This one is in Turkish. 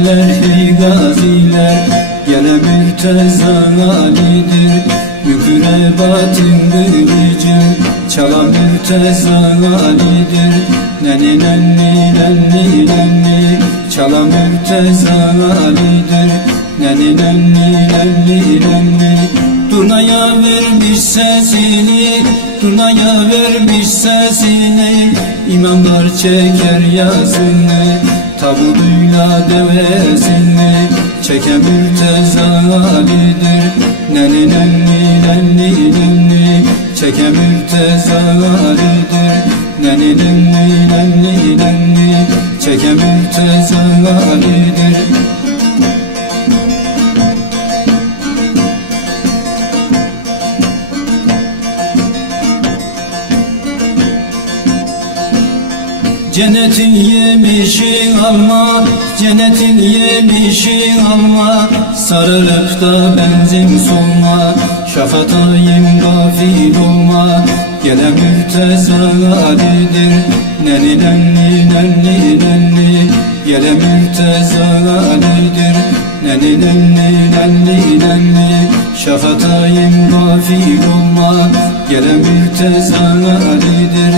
şehitler, hey gaziler, gele Mürteza Ali'dir. Mükrebatın kılıcı çalan Mürteza Ali'dir. Neni nenni nenni nenni çalan Mürteza Ali'dir. Neni nenni nenni nenni. Turnaya vermiş sesini, turnaya vermiş sesini, İmamlar çeker yazını, tabutuyla devesini, çeken Mürteza Ali'dir. Neni nenni nenni nenni, çeken Mürteza Ali'dir. Neni nenni nenni nenni, çeken Mürteza Ali'dir. Cennetin yemişi alma, cennetin yemişi alma, sarılıp da benzin solma, şafatayım gafil olma, gele Mürteza Ali'dir. Neni nenni nenni nenni, gele Mürteza Ali'dir. Neni nenni nenni nenni, şafatayım gafil olma, gele Mürteza Ali'dir.